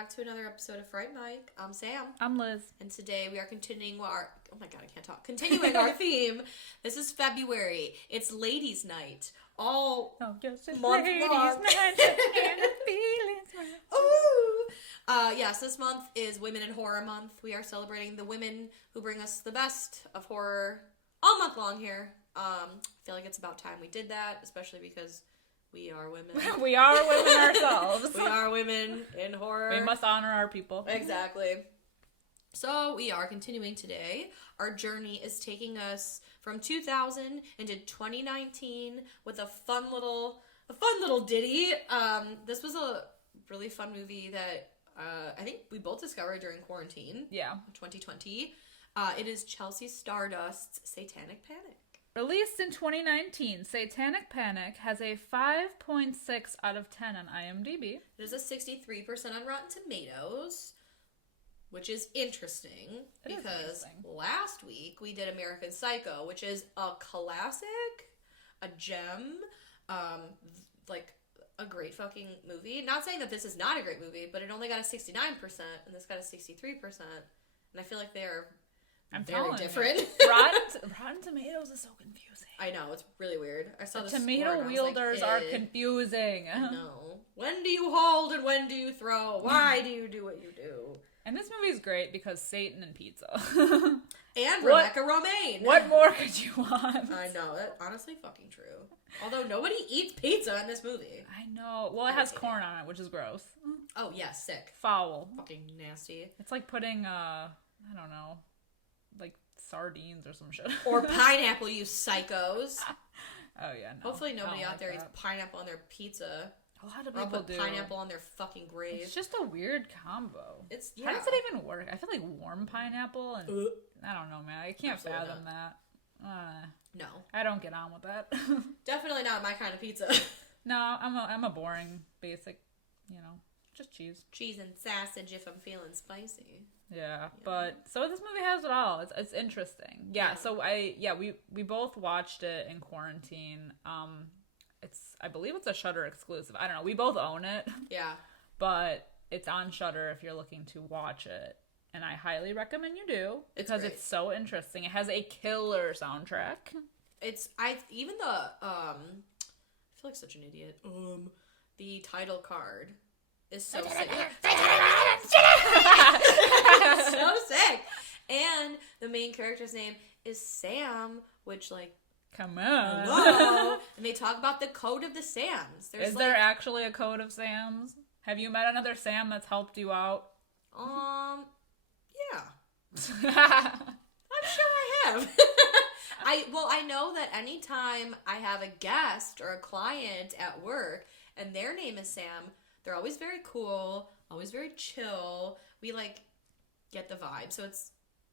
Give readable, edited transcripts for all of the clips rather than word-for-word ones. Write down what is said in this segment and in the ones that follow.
back to another episode of Fright Mic. I'm Sam. I'm Liz. And today we are continuing our... Oh my god, I can't talk. Continuing our theme. This is February. It's Ladies' Night. All yes, it's month Ladies' long. Night and the feelings. Ooh! Yes, this month is Women in Horror Month. We are celebrating the women who bring us the best of horror all month long here. I feel like it's about time we did that, especially because... we are women. We are women ourselves. We are women in horror. We must honor our people. Exactly. So we are continuing today. Our journey is taking us from 2000 into 2019 with a fun little ditty. This was a really fun movie that I think we both discovered during quarantine. Yeah. 2020. It is Chelsea Stardust's Satanic Panic. Released in 2019, Satanic Panic has a 5.6 out of 10 on IMDb. It is a 63% on Rotten Tomatoes, which is interesting because last week we did American Psycho, which is a classic, a gem, like a great fucking movie. Not saying that this is not a great movie, but it only got a 69% and this got a 63%. And I feel like they're very different. Rotten Tomatoes is so confusing. I know, it's really weird. I saw the tomato wielders are confusing. No. When do you hold and when do you throw? Why do you do what you do? And this movie is great because Satan and pizza. And Rebecca Romaine. What more could you want? I know, that's honestly fucking true. Although nobody eats pizza in this movie. I know. Well, it has corn on it, which is gross. Oh, yeah, sick. Foul. Fucking nasty. It's like putting, I don't know, like sardines or some shit. Or pineapple, you psychos. Oh, yeah, no. Hopefully nobody out there eats pineapple on their pizza. A lot of or people put do. Pineapple on their fucking grave. It's just a weird combo. How does it even work? I feel like warm pineapple and... I don't know, man. I can't fathom that. No. I don't get on with that. Definitely not my kind of pizza. No, I'm a boring, basic, just cheese. Cheese and sausage if I'm feeling spicy. Yeah, but so this movie has it all. It's interesting. Yeah, so we both watched it in quarantine. I believe it's a Shudder exclusive. I don't know. We both own it. Yeah. But it's on Shudder if you're looking to watch it. And I highly recommend you do because it's so interesting. It has a killer soundtrack. I feel like such an idiot. The title card is so sick. So sick. And the main character's name is Sam, which come on. Hello. And they talk about the code of the Sams. Is there actually a code of Sams? Have you met another Sam that's helped you out? Yeah. I'm sure I have. I know that anytime I have a guest or a client at work and their name is Sam, they're always very cool, always very chill. We get the vibe. So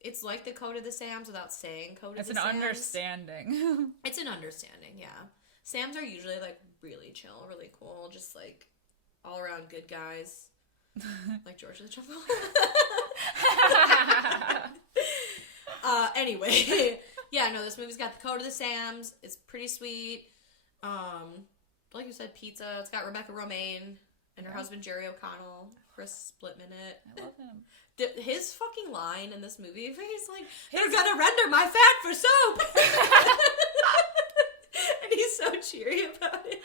it's like the code of the Sams without saying code of the Sams. It's an understanding. It's an understanding, yeah. Sams are usually really chill, really cool, just all around good guys. Like George of the Jungle. Anyway, yeah, no, this movie's got the code of the Sams. It's pretty sweet. Like you said, pizza. It's got Rebecca Romaine and her husband Jerry O'Connell. Chris Splitman in it. I love him. His fucking line in this movie, where he's like, "They're gonna render my fat for soup." And he's so cheery about it.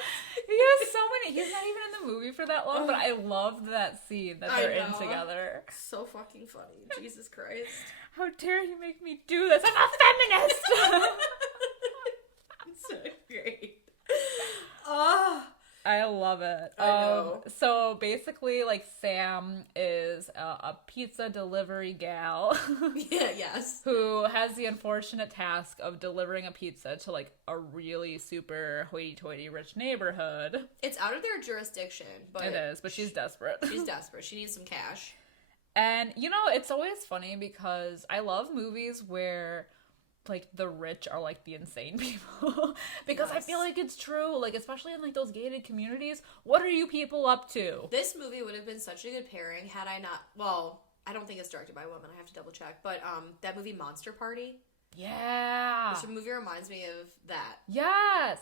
He has so many. He's not even in the movie for that long, but I loved that scene that they're in together. So fucking funny. Jesus Christ. How dare you make me do this? I'm a feminist! So great. I love it. I know. So basically, Sam is a pizza delivery gal. Yeah, yes. Who has the unfortunate task of delivering a pizza to, a really super hoity-toity rich neighborhood. It's out of their jurisdiction, but... It is, but she's desperate. She's desperate. She needs some cash. And, it's always funny because I love movies where... the rich are, the insane people. Because I feel like it's true. Especially in, those gated communities. What are you people up to? This movie would have been such a good pairing had I not... Well, I don't think it's directed by a woman. I have to double check. But, that movie Monster Party. Yeah. This movie reminds me of that. Yes.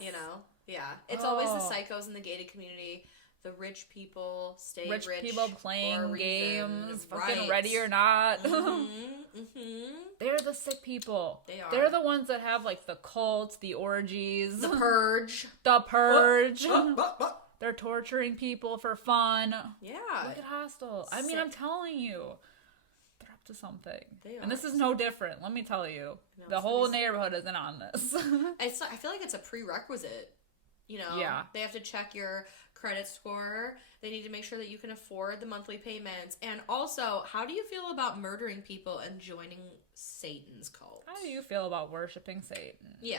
Yeah. It's always the psychos in the gated community the rich people stay rich. Rich people playing games, fucking right. Ready or Not. Mm-hmm. They're the sick people. They are. They're the ones that have, like, the cults, the orgies. The Purge. The Purge. They're torturing people for fun. Yeah. Look at Hostel. I mean, I'm telling you. They're up to something. They are. And this is no different, let me tell you. No, the whole neighborhood isn't on this. I feel like it's a prerequisite. You know? Yeah. They have to check your credit score. They need to make sure that you can afford the monthly payments. And also, how do you feel about murdering people and joining Satan's cult? How do you feel about worshiping Satan? Yeah.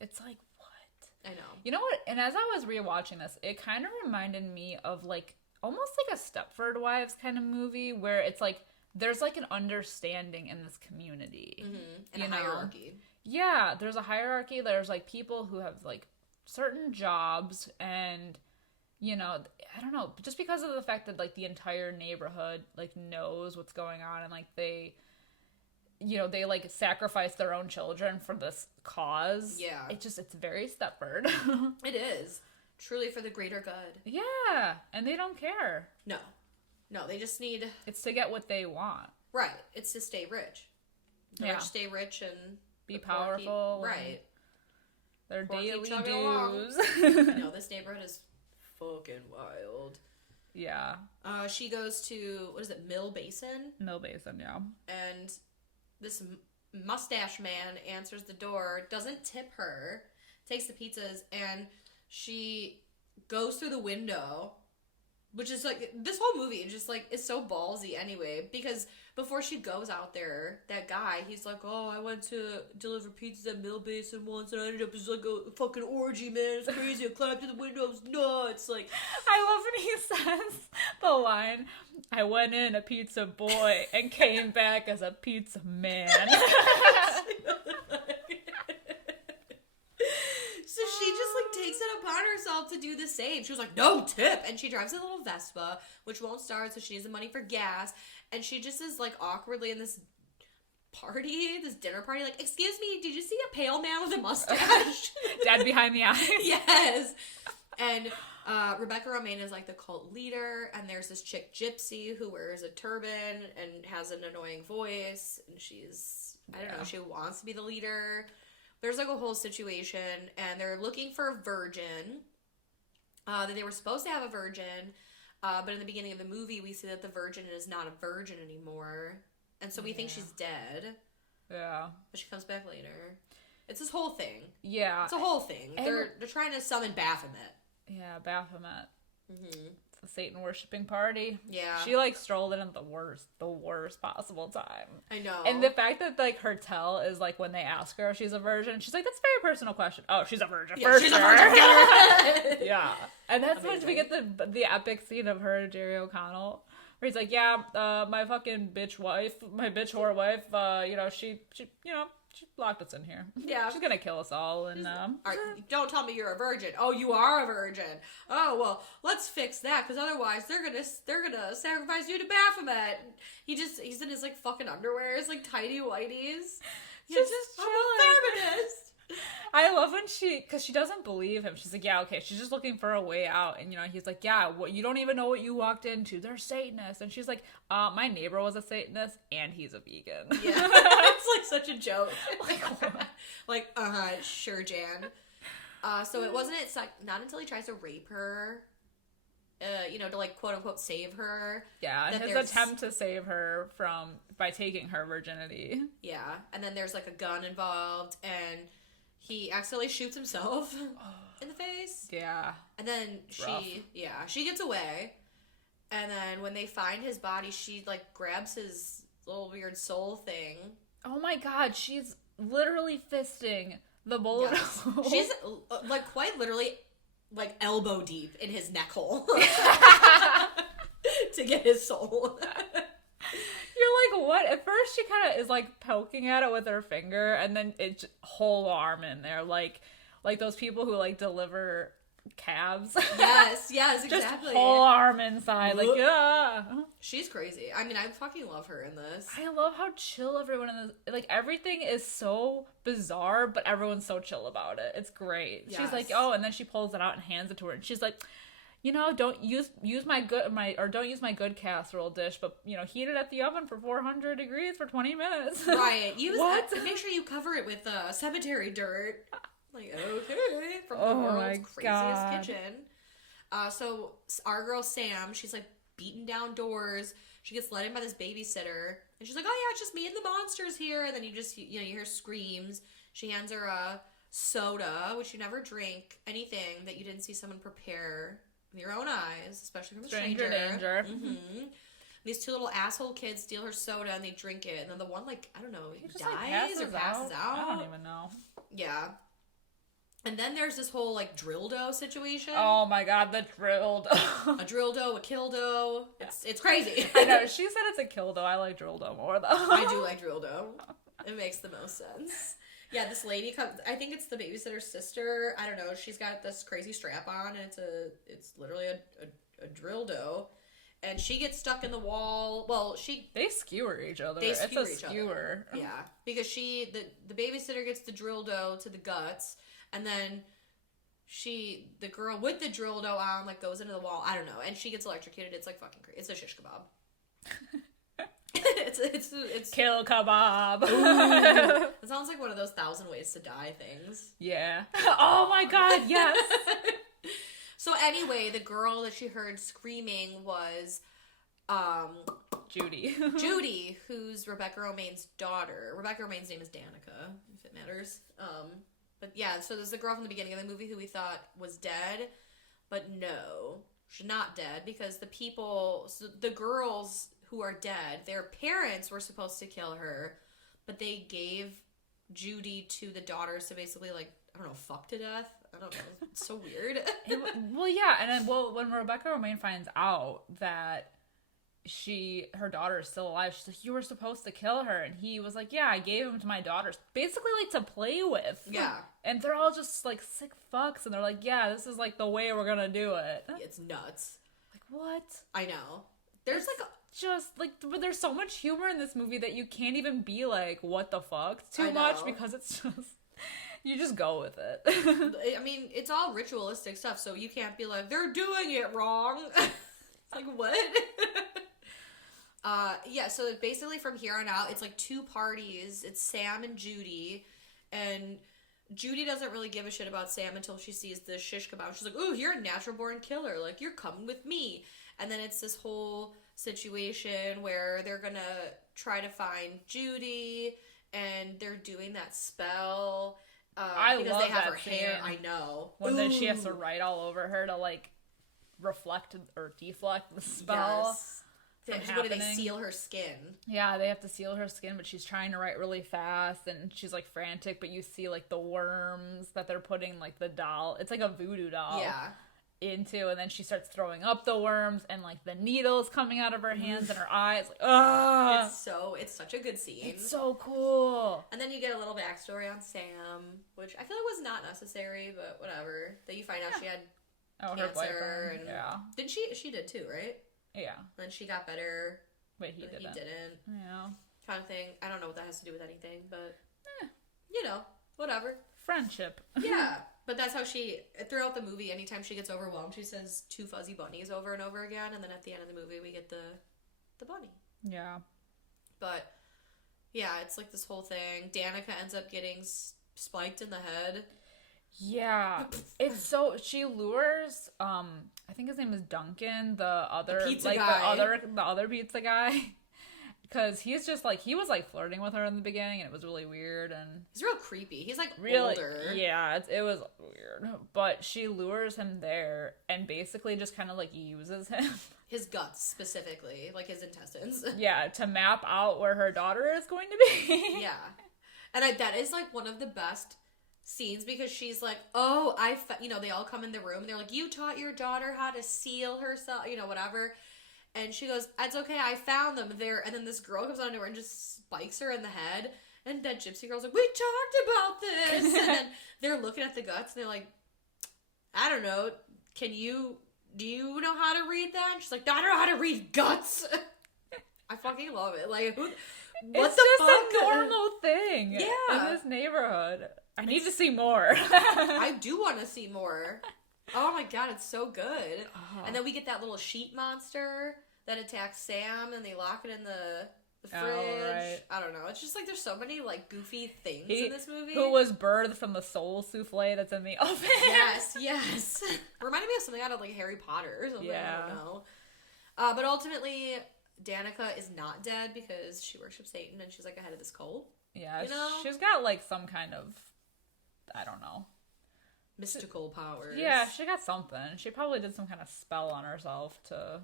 It's like, what? I know. You know what? And as I was rewatching this, it kind of reminded me of, like, almost like a Stepford Wives kind of movie where it's like, there's, like, an understanding in this community. Mm-hmm. And a hierarchy. Yeah, there's a hierarchy. There's, like, people who have, like, certain jobs and, you know, I don't know, just because of the fact that, like, the entire neighborhood, like, knows what's going on and, like, they, you know, they, like, sacrifice their own children for this cause. Yeah. It's very Stepford. It is. Truly for the greater good. Yeah, and they don't care. No, they just need... It's to get what they want. Right, it's to stay rich. The rich stay rich and... Be powerful. Right. Their daily dues. I know, this neighborhood is fucking wild. Yeah. She goes to, what is it, Mill Basin? Mill Basin, yeah. And this mustache man answers the door, doesn't tip her, takes the pizzas, and she goes through the window, which is like, this whole movie is just like, it's so ballsy anyway, because before she goes out there, that guy, he's like, oh, I went to deliver pizzas at Mill Basin once, and I ended up as like a fucking orgy, man, it's crazy, I climbed through the window, it was nuts, like... I love when he says the line, I went in a pizza boy and came back as a pizza man. So she just, like, takes it upon herself to do the same. She was like, no tip! And she drives a little Vespa, which won't start, so she needs the money for gas. And she just is, like, awkwardly in this dinner party, like, excuse me, did you see a pale man with a mustache? Dead behind the eyes. Yes. And Rebecca Romaine is, like, the cult leader, and there's this chick, Gypsy, who wears a turban and has an annoying voice, and she's, I don't know, she wants to be the leader. There's, like, a whole situation, and they're looking for a virgin. That they were supposed to have a virgin, but in the beginning of the movie, we see that the virgin is not a virgin anymore. And so we think she's dead. Yeah. But she comes back later. It's this whole thing. Yeah. It's a whole thing. And they're trying to summon Baphomet. Yeah, Baphomet. Mm-hmm. It's a Satan worshipping party. Yeah. She, like, strolled in at the worst possible time. I know. And the fact that, like, her tell is, like, when they ask her if she's a virgin, she's like, that's a very personal question. Oh, she's a virgin. Yeah, she's a virgin. Yeah. And that's when we get the epic scene of her and Jerry O'Connell, where he's like, yeah, my fucking bitch whore wife, you know, she locked us in here. Yeah. She's gonna kill us all. And don't tell me you're a virgin. Oh, you are a virgin. Oh, well, let's fix that, because otherwise they're gonna sacrifice you to Baphomet. He's in his, like, fucking underwear, his, like, tidy whities. Just I'm a feminist. I love when because she doesn't believe him. She's like, yeah, okay, she's just looking for a way out. And, you know, he's like, yeah, you don't even know what you walked into. They're Satanists. And she's like, my neighbor was a Satanist, and he's a vegan. Yeah. It's, like, such a joke. Like, sure, Jan. So it's, like, not until he tries to rape her, you know, to, like, quote-unquote save her. Yeah, and his attempt to save her by taking her virginity. Yeah, and then there's, like, a gun involved, and he accidentally shoots himself in the face. Yeah. And then she gets away. And then when they find his body, she, like, grabs his little weird soul thing. Oh my god, she's literally fisting the bullet hole. She's, like, quite literally, like, elbow deep in his neck hole. To get his soul. You're like, what? At first she kind of is, like, poking at it with her finger, and then it's whole arm in there, like those people who, like, deliver cabs. Yes, exactly. Just whole arm inside, like, yeah. She's crazy. I mean, I fucking love her in this. I love how chill everyone in this, like, everything is so bizarre, but everyone's so chill about it. It's great. Yes. She's like, oh, and then she pulls it out and hands it to her, and she's like, don't use my good casserole dish, but heat it at the oven for 400 degrees for 20 minutes. Right. Make sure you cover it with cemetery dirt. Like, okay, from the world's craziest kitchen. So our girl Sam, she's like beaten down doors. She gets let in by this babysitter, and she's like, "Oh yeah, it's just me and the monsters here." And then you hear screams. She hands her a soda, which you never drink anything that you didn't see someone prepare with your own eyes, especially from a stranger. Danger. Mm-hmm. These two little asshole kids steal her soda and they drink it, and then the one I don't know, he dies or passes out. I don't even know. Yeah. And then there's this whole drill dough situation. Oh my god, the drill dough. A drill dough, a kill dough. It's crazy. I know. She said it's a kill dough. I like drill dough more though. I do like drill dough. It makes the most sense. Yeah, this lady comes. I think it's the babysitter's sister. I don't know. She's got this crazy strap on, and it's literally a drill dough. And she gets stuck in the wall. Well, they skewer each other. It's a skewer. Yeah, because the babysitter gets the drill dough to the guts. And then the girl with the drill dough on, goes into the wall. I don't know. And she gets electrocuted. It's fucking crazy. It's a shish kebab. it's kill kebab. It sounds like one of those 1,000 ways to die things. Yeah. Oh my god, yes. So anyway, the girl that she heard screaming was Judy. Judy, who's Rebecca Romaine's daughter. Rebecca Romaine's name is Danica, if it matters. But yeah, so there's the girl from the beginning of the movie who we thought was dead, but no, she's not dead, because the girls who are dead, their parents were supposed to kill her, but they gave Judy to the daughters to basically, I don't know, fuck to death. I don't know. It's so weird. Well, yeah, and then, when Rebecca Romaine finds out that her daughter is still alive, she's like, "You were supposed to kill her," and he was like, "Yeah, I gave him to my daughters," basically to play with. Yeah. And they're all just sick fucks, and they're like, "Yeah, this is the way we're gonna do it." It's nuts. What? I know. There's but there's so much humor in this movie that you can't even be what the fuck too much, because it's just you just go with it. I mean, it's all ritualistic stuff, so you can't be like, "They're doing it wrong." What? Yeah, so basically from here on out, it's two parties. It's Sam and Judy, and Judy doesn't really give a shit about Sam until she sees the shish kebab. She's like, "Ooh, you're a natural born killer. You're coming with me." And then it's this whole situation where they're gonna try to find Judy, and they're doing that spell. I because love they have that her hair. scene. I know. When then she has to write all over her to reflect or deflect the spell. Yes. What do they seal her skin? Yeah, they have to seal her skin, but she's trying to write really fast, and she's frantic, but you see the worms that they're putting the doll. It's like a voodoo doll. Yeah. Into, and then she starts throwing up the worms, and the needles coming out of her hands and her eyes. Ugh. It's such a good scene. It's so cool. And then you get a little backstory on Sam, which I feel was not necessary, but whatever. That you find out she had cancer, her boyfriend. Yeah. Didn't she? She did too, right? Yeah. Then she got better. But he didn't. Yeah. Kind of thing. I don't know what that has to do with anything, but whatever. Friendship. Yeah. But that's how throughout the movie, anytime she gets overwhelmed, she says 2 fuzzy bunnies over and over again, and then at the end of the movie, we get the bunny. Yeah. But, yeah, it's this whole thing. Danica ends up getting spiked in the head. Yeah. It's so, she lures, I think his name is Duncan, the pizza guy. The other pizza guy. Because he's just he was flirting with her in the beginning, and it was really weird, and he's real creepy. He's really older. Yeah, it was weird. But she lures him there, and basically just kind of uses him, his guts specifically, his intestines. Yeah, to map out where her daughter is going to be. Yeah, and that is one of the best scenes, because she's "Oh, they all come in the room, and they're like, "You taught your daughter how to seal herself," whatever. And she goes, "It's okay, I found them there." And then this girl comes on to her and just spikes her in the head. And that gypsy girl's like, "We talked about this." And then they're looking at the guts, and they're like, "I don't know. Do you know how to read that?" And she's like, "I don't know how to read guts." I fucking love it. What it's the just fuck? a normal thing. Yeah. In this neighborhood. I need to see more. I do want to see more. Oh my god, it's so good. And then we get that little sheet monster that attacks Sam, and they lock it in the fridge. Oh, right. I don't know. It's just like there's so many like goofy things in this movie. Who was birthed from the soul soufflé that's in the oven. Yes. Reminded me of something out of like Harry Potter or something. Yeah. I don't know. But ultimately, Danica is not dead because she worships Satan and she's like ahead of this cult. Yeah, you know? She's got like some kind of, I don't know, mystical powers. Yeah, she got something. She probably did some kind of spell on herself to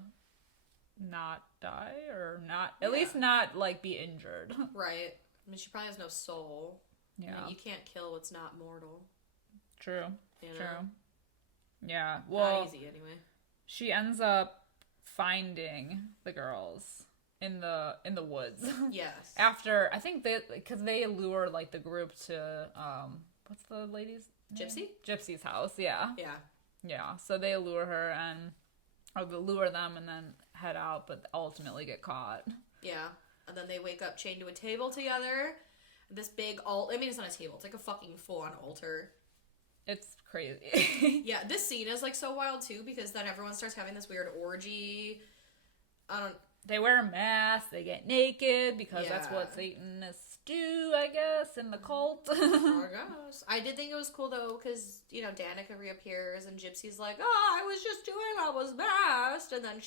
not die or not, at least not like be injured. Right. I mean, she probably has no soul. Yeah. I mean, you can't kill what's not mortal. True. You know? True. Yeah. Well, not easy anyway. She ends up finding the girls in the woods. Yes. After, I think because they lure like the group to what's the lady's name? Gypsy's house. Yeah. So they lure her lure them and then head out, but ultimately get caught. Yeah. And then they wake up chained to a table together. This big I mean, it's not a table, it's like a fucking full-on altar. It's crazy. Yeah, this scene is like so wild too, because then everyone starts having this weird orgy. They wear masks, they get naked, because that's what Satanists do, I guess, in the cult. Oh my gosh. I did think it was cool though, because, you know, Danica reappears and Gypsy's like, oh, I was just doing what was best. And then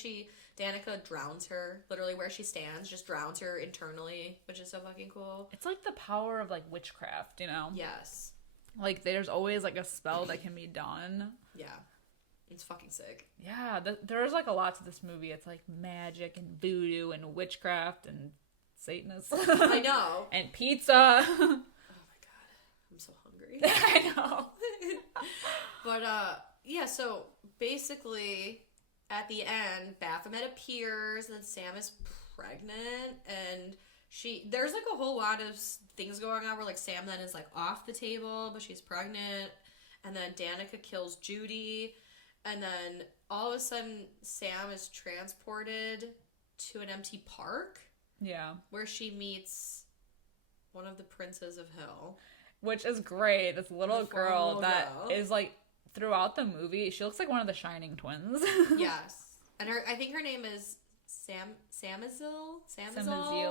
Danica drowns her, literally where she stands, just drowns her internally, which is so fucking cool. It's like the power of like witchcraft, you know? Yes. Like, there's always, like, a spell that can be done. Yeah. It's fucking sick. Yeah, there's, like, a lot to this movie. It's, like, magic and voodoo and witchcraft and Satanists. I know. And pizza. Oh, my God. I'm so hungry. I know. But, yeah, so, basically, at the end, Baphomet appears, and then Sam is pregnant, and there's like a whole lot of things going on where like Sam then is like off the table, but she's pregnant, and then Danica kills Judy, and then all of a sudden Sam is transported to an empty park. Yeah. Where she meets one of the princes of hell. Which is great. This little girl that is like throughout the movie, she looks like one of the Shining twins. Yes. And I think her name is Samaziel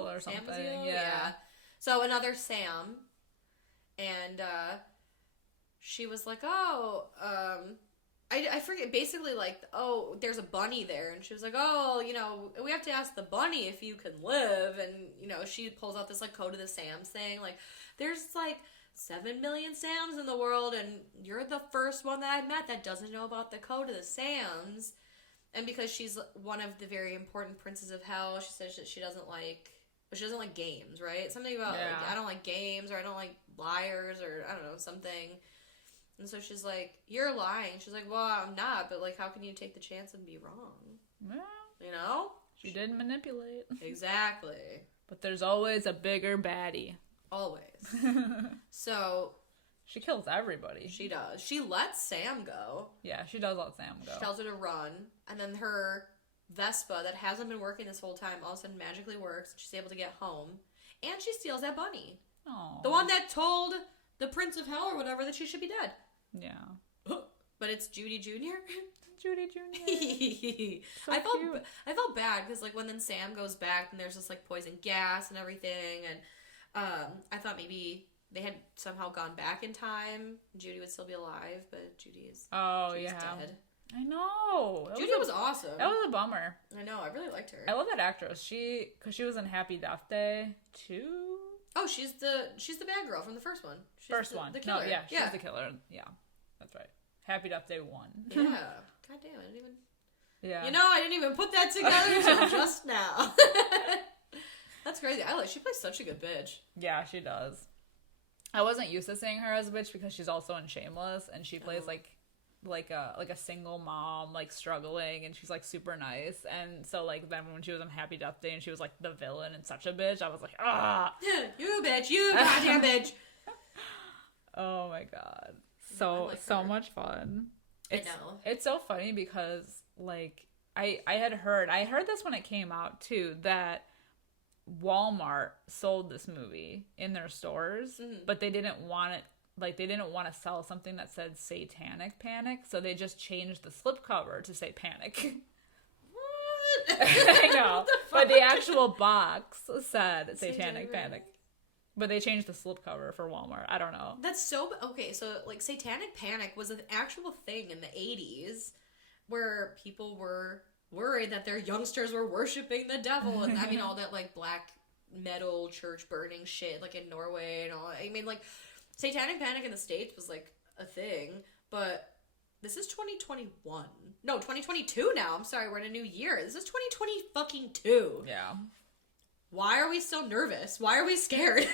or something. Yeah. So another Sam, and she was like, I forget, basically like, oh, there's a bunny there, and she was like, oh, you know, we have to ask the bunny if you can live, and, you know, she pulls out this like Code of the Sams thing, like, there's like 7 million Sams in the world, and you're the first one that I met that doesn't know about the Code of the Sams. And because she's one of the very important princes of hell, she says that she doesn't like games, right? Something about, like, I don't like games, or I don't like liars, or I don't know, something. And so she's like, you're lying. She's like, well, I'm not, but, like, how can you take the chance and be wrong? Well, you know? She did manipulate. Exactly. But there's always a bigger baddie. Always. So... She kills everybody. She does. She lets Sam go. Yeah, she does let Sam go. She tells her to run. And then her Vespa, that hasn't been working this whole time, all of a sudden magically works. She's able to get home. And she steals that bunny. Aww. The one that told the Prince of Hell or whatever that she should be dead. Yeah. But it's Judy Jr.? Judy Jr. So I felt bad because, like, when then Sam goes back and there's this, like, poison gas and everything. And I thought maybe... they had somehow gone back in time. Judy would still be alive, but Judy's dead. I know. Judy was awesome. That was a bummer. I know. I really liked her. I love that actress. Because she was in Happy Death Day too. Oh, she's the bad girl from the first one. She's the killer. No, yeah, she's the killer. Yeah, that's right. Happy Death Day 1. Yeah. God damn, I didn't even... Yeah. You know, I didn't even put that together until just now. That's crazy. She plays such a good bitch. Yeah, she does. I wasn't used to seeing her as a bitch because she's also in Shameless, and she plays like a single mom, like struggling, and she's like super nice. And so like then when she was in Happy Death Day and she was like the villain and such a bitch, I was like, you bitch, you goddamn bitch. Oh my god, so much fun. I know. It's so funny because like I heard this when it came out too, that Walmart sold this movie in their stores, but they didn't want it like they didn't want to sell something that said Satanic Panic, so they just changed the slipcover to say Panic. What? I know, but the actual box said Satanic Panic. But they changed the slipcover for Walmart. I don't know. That's so... Okay, so, like, Satanic Panic was an actual thing in the 80s where people were worried that their youngsters were worshiping the devil. And, I mean, all that, like, black metal church burning shit, like, in Norway and all. I mean, like, Satanic Panic in the States was, like, a thing. But this is 2021. No, 2022 now. I'm sorry, we're in a new year. This is 2022. Yeah. Why are we so nervous? Why are we scared?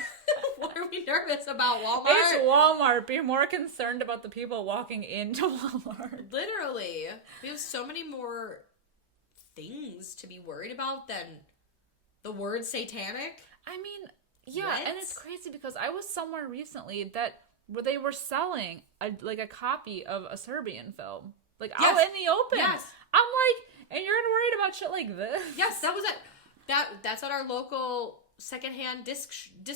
Why are we nervous about Walmart? It's Walmart. Be more concerned about the people walking into Walmart. Literally. We have so many more things to be worried about than the word satanic. I mean, yeah, and it's crazy because I was somewhere recently where they were selling a copy of a Serbian film. Like, out in the open. Yes. I'm like, and you're worried about shit like this? Yes, that was it. That's at our local secondhand disc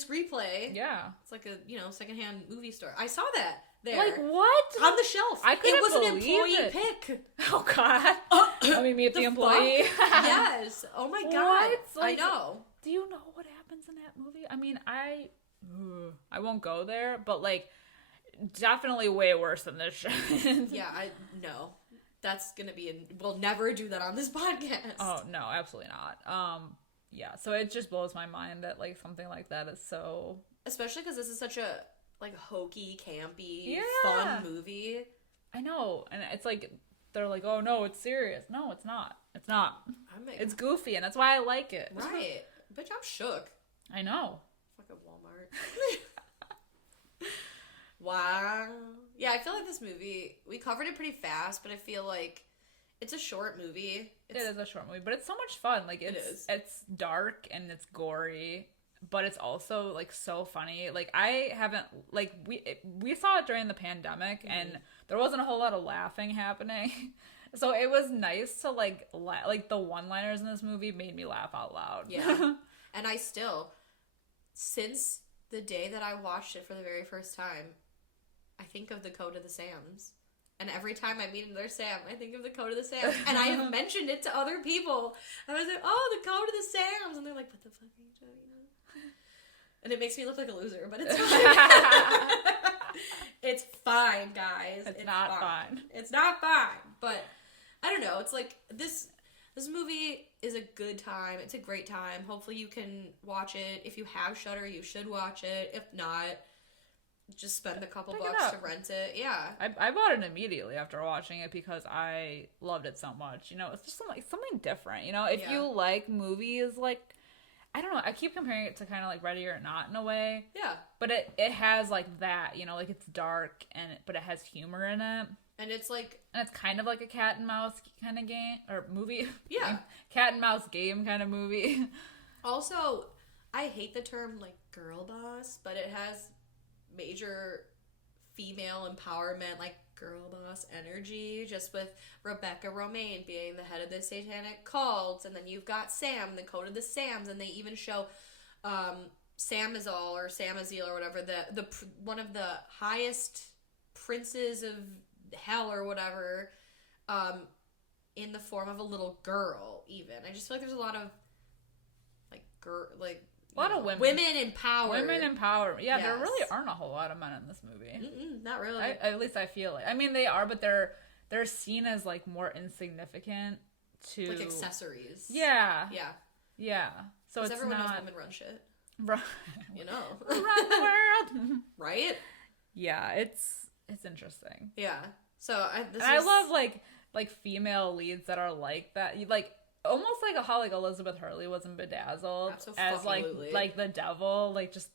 replay. Yeah. It's like a, secondhand movie store. I saw that there. Like, what? On the shelf. I couldn't It was believe an employee it. pick. Oh, God. Let me meet the employee. Yes. Oh, my God. What? Like, I know. Do you know what happens in that movie? I mean, I won't go there, but, like, definitely way worse than this shit. Yeah, no. That's gonna be we'll never do that on this podcast. Oh, no, absolutely not. Yeah, so it just blows my mind that, like, something like that is so... Especially because this is such a, like, hokey, campy, fun movie. I know, and it's like, they're like, oh, no, it's serious. No, it's not. It's not. It's goofy, and that's why I like it. Right. Bitch, I'm shook. I know. Fucking Walmart. Wow. Yeah, I feel like this movie, we covered it pretty fast, but I feel like it's a short movie. It is a short movie, but it's so much fun. Like, it's dark and it's gory, but it's also, like, so funny. Like, I haven't, like, we saw it during the pandemic, and there wasn't a whole lot of laughing happening. So it was nice to, like, the one-liners in this movie made me laugh out loud. Yeah. And I still, since the day that I watched it for the very first time, I think of the Code of the Sams. And every time I meet another Sam, I think of the Code of the Sams. And I have mentioned it to other people. And I was like, oh, the Code of the Sams. And they're like, what the fuck are you talking about? And it makes me look like a loser, but it's fine. It's fine, guys. It's not fine. It's not fine. But I don't know. It's like this movie is a good time. It's a great time. Hopefully you can watch it. If you have Shudder, you should watch it. If not, just spend a couple bucks to rent it. Yeah. I bought it immediately after watching it because I loved it so much. It's just something different. If you like movies, like, I don't know, I keep comparing it to kind of like Ready or Not in a way. Yeah. But it has like that, like it's dark but it has humor in it. And it's like... And it's kind of like a cat and mouse kind of game or movie. Yeah. Cat and mouse game kind of movie. Also, I hate the term like girl boss, but it has major female empowerment, like girl boss energy, just with Rebecca Romaine being the head of the satanic cult, and then you've got Sam, the Code of the Sams, and they even show Samazal or Samaziel or whatever, the one of the highest princes of hell or whatever, in the form of a little girl. Even I just feel like there's a lot of a lot of women in power. Women in power. Yeah, yes. There really aren't a whole lot of men in this movie. Not really. At least I feel like. I mean, they are, but they're seen as like more insignificant to like accessories. Yeah. Yeah. Yeah. So it's everyone not... knows women run shit. Run Run the world. Right? Yeah, it's interesting. Yeah. So I love like female leads that are like that. Like almost like how like Elizabeth Hurley was in Bedazzled as like the devil, like just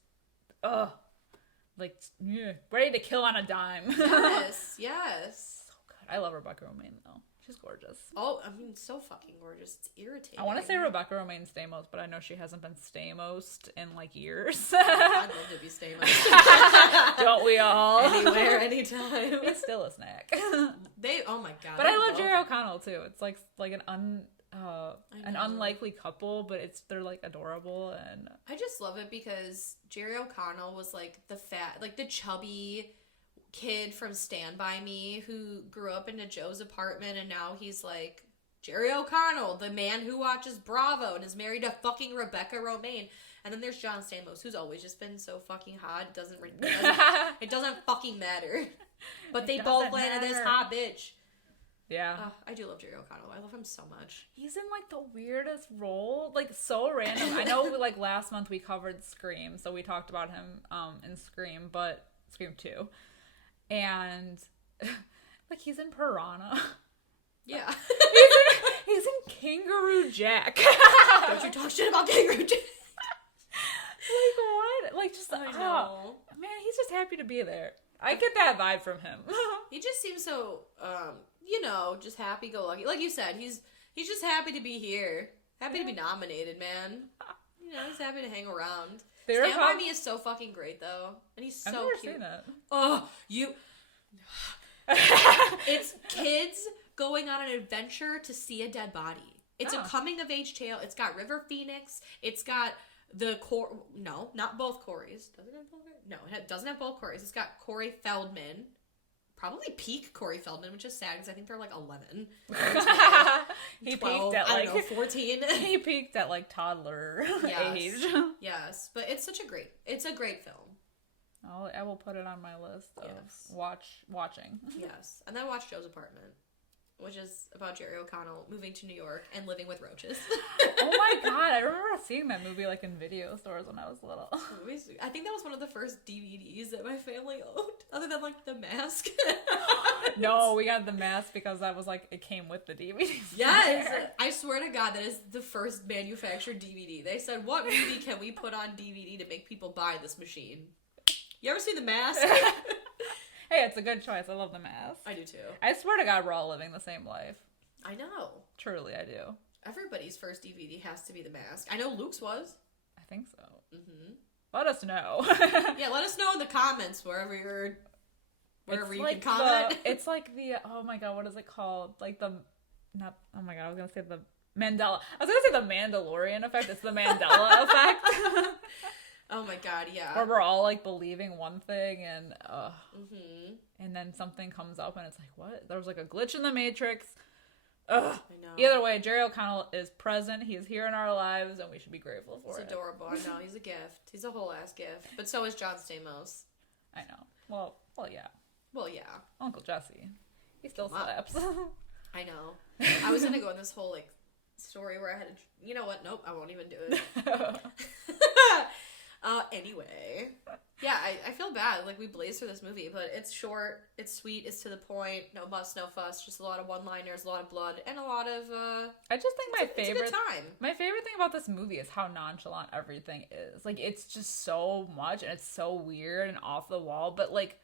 ready to kill on a dime. Yes, yes. So good. I love Rebecca Romaine though. She's gorgeous. Oh, I mean, so fucking gorgeous. It's irritating. I want to say Rebecca Romaine Stamos, but I know she hasn't been Stamos in like years. I'd love to be Stamos. Don't we all? Anywhere, anytime. He's still a snack. Oh my god. But I love Jerry O'Connell too. It's like an unlikely couple, but they're like adorable, and I just love it because Jerry O'Connell was like the chubby kid from Stand By Me who grew up into Joe's apartment and now he's like Jerry O'Connell, the man who watches Bravo and is married to fucking Rebecca Romaine. And then there's John Stamos, who's always just been so fucking hot. It doesn't fucking matter. But they both landed this hot bitch. Yeah. I do love Jerry O'Connell. I love him so much. He's in, like, the weirdest role. Like, so random. I know, like, last month we covered Scream, so we talked about him in Scream 2. And, like, he's in Piranha. Yeah. he's in Kangaroo Jack. Don't you talk shit about Kangaroo Jack. Like, what? Like, just, I know. Man, he's just happy to be there. I get that vibe from him. He just seems so, just happy-go-lucky. Like you said, he's just happy to be here. Happy to be nominated, man. He's happy to hang around. Stand By Me is so fucking great, though. And he's so cute. I've never seen it. Oh, It's kids going on an adventure to see a dead body. It's a coming-of-age tale. It's got River Phoenix. It's got no, not both Corys. Does it have both? No, it doesn't have both Corys. It's got Corey Feldman. Probably peak Corey Feldman, which is sad because I think they're like 11. He 12, peaked at like 14. He peaked at like toddler age. Yes, but it's a great film. I will put it on my list of watching. Yes, and then watch Joe's Apartment, which is about Jerry O'Connell moving to New York and living with roaches. Oh my god, I remember seeing that movie like in video stores when I was little. I think that was one of the first DVDs that my family owned, other than like The Mask. No, we got The Mask because that was like, it came with the DVD. Yes! I swear to God, that is the first manufactured DVD. They said, what movie can we put on DVD to make people buy this machine? You ever see The Mask? Hey, it's a good choice. I love The Mask. I do too. I swear to God, we're all living the same life. I know. Truly, I do. Everybody's first DVD has to be The Mask. I know Luke's was. I think so. Mm-hmm. Let us know. Yeah, let us know in the comments wherever you like can comment. It's like the, oh my god, what is it called? Like I was going to say the Mandela. I was going to say the Mandalorian effect. It's the Mandela effect. Oh my god, yeah. Where we're all like believing one thing and and then something comes up and it's like, what? There was like a glitch in the Matrix. Ugh. I know. Either way, Jerry O'Connell is present. He is here in our lives and we should be grateful for it. He's adorable. I know. He's a gift. He's a whole ass gift. But so is John Stamos. I know. Well, yeah. Well, yeah. Uncle Jesse. He still slaps. I know. I was gonna go in this whole like story where I had to. You know what? Nope. I won't even do it. Anyway. Yeah, I feel bad. Like, we blazed through this movie, but it's short, it's sweet, it's to the point, no muss, no fuss, just a lot of one-liners, a lot of blood, and a lot of, I just think it's a good time. My favorite thing about this movie is how nonchalant everything is. Like, it's just so much, and it's so weird and off the wall, but, like,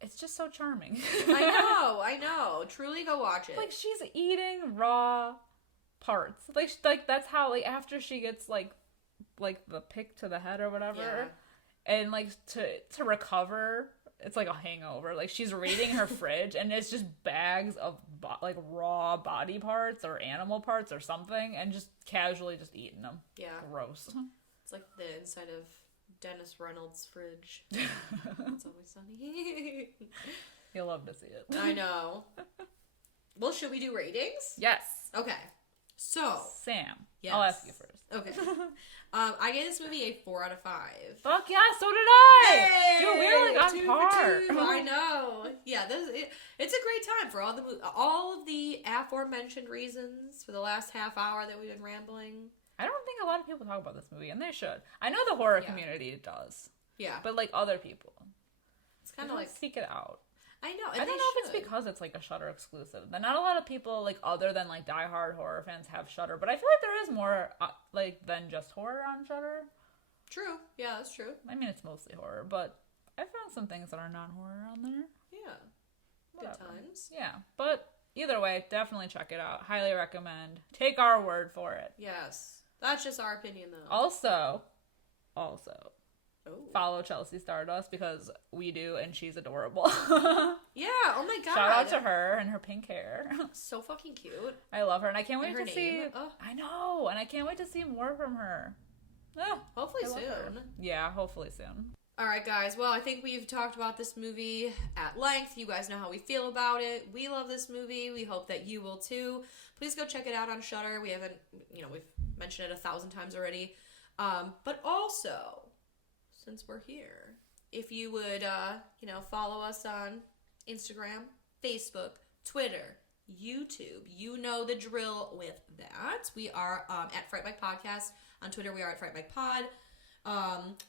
it's just so charming. I know. Truly go watch it. Like, she's eating raw parts. Like that's how, like, after she gets, like the pick to the head or whatever, and like to recover, it's like a hangover. Like, she's raiding her fridge and it's just bags of like raw body parts or animal parts or something, and just casually just eating them. Yeah, gross. It's like the inside of Dennis Reynolds' fridge. It's always sunny. You'll love to see it. I know. Well, should we do ratings? Yes. Okay. So, Sam, yes. I'll ask you first. Okay. I gave this movie a 4 out of 5. Fuck yeah, so did I! Hey, dude, we're like on par. I know. Yeah, it's a great time for all of the aforementioned reasons for the last half hour that we've been rambling. I don't think a lot of people talk about this movie, and they should. I know the horror community does. Yeah. But, like, other people. It's kind of like... seek it out. I know. I don't know if it's because it's, like, a Shudder exclusive. Not a lot of people, like, other than, like, diehard horror fans have Shudder. But I feel like there is more, like, than just horror on Shudder. True. Yeah, that's true. I mean, it's mostly horror, but I found some things that are non-horror on there. Yeah. Whatever. Good times. Yeah. But either way, definitely check it out. Highly recommend. Take our word for it. Yes. That's just our opinion, though. Also, follow Chelsea Stardust because we do, and she's adorable. Yeah, oh my god. Shout out to her and her pink hair. So fucking cute. I love her, and I can't wait to see... I know, and I can't wait to see more from her. Hopefully soon. Yeah, hopefully soon. All right, guys. Well, I think we've talked about this movie at length. You guys know how we feel about it. We love this movie. We hope that you will too. Please go check it out on Shudder. We haven't, we've mentioned it 1,000 times already. But also, since we're here, if you would, follow us on Instagram, Facebook, Twitter, YouTube. You know the drill with that. We are at Fright Mic Podcast. On Twitter, we are at Fright Mic Pod.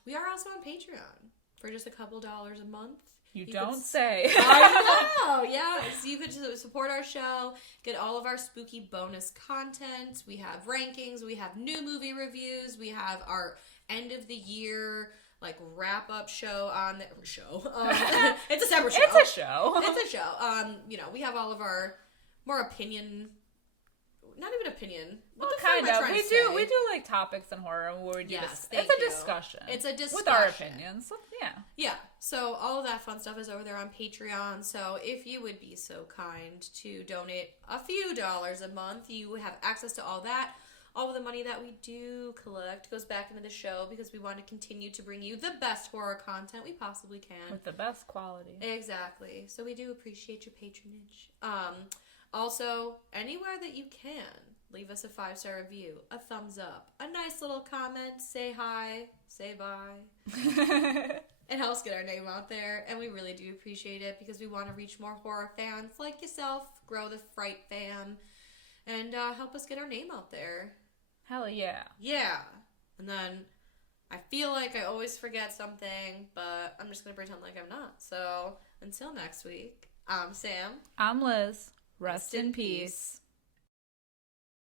We are also on Patreon for just a couple dollars a month. You don't say. I know, yes. You could just support our show, get all of our spooky bonus content. We have rankings, we have new movie reviews, we have our end of the year wrap-up show on the show. It's a separate show. It's a show. It's a show. We have all of our more opinion. Not even opinion. Well, kind of. We do like topics in horror where we do it's a discussion. It's a discussion. With our opinions. So, yeah. Yeah. So all of that fun stuff is over there on Patreon. So if you would be so kind to donate a few dollars a month, you have access to all that. All of the money that we do collect goes back into the show because we want to continue to bring you the best horror content we possibly can. With the best quality. Exactly. So we do appreciate your patronage. Also, anywhere that you can, leave us a 5-star review, a thumbs up, a nice little comment, say hi, say bye. It helps get our name out there, and we really do appreciate it because we want to reach more horror fans like yourself, grow the Fright fam, and help us get our name out there. Hell yeah. Yeah. And then I feel like I always forget something, but I'm just going to pretend like I'm not. So until next week, I'm Sam. I'm Liz. Rest in peace.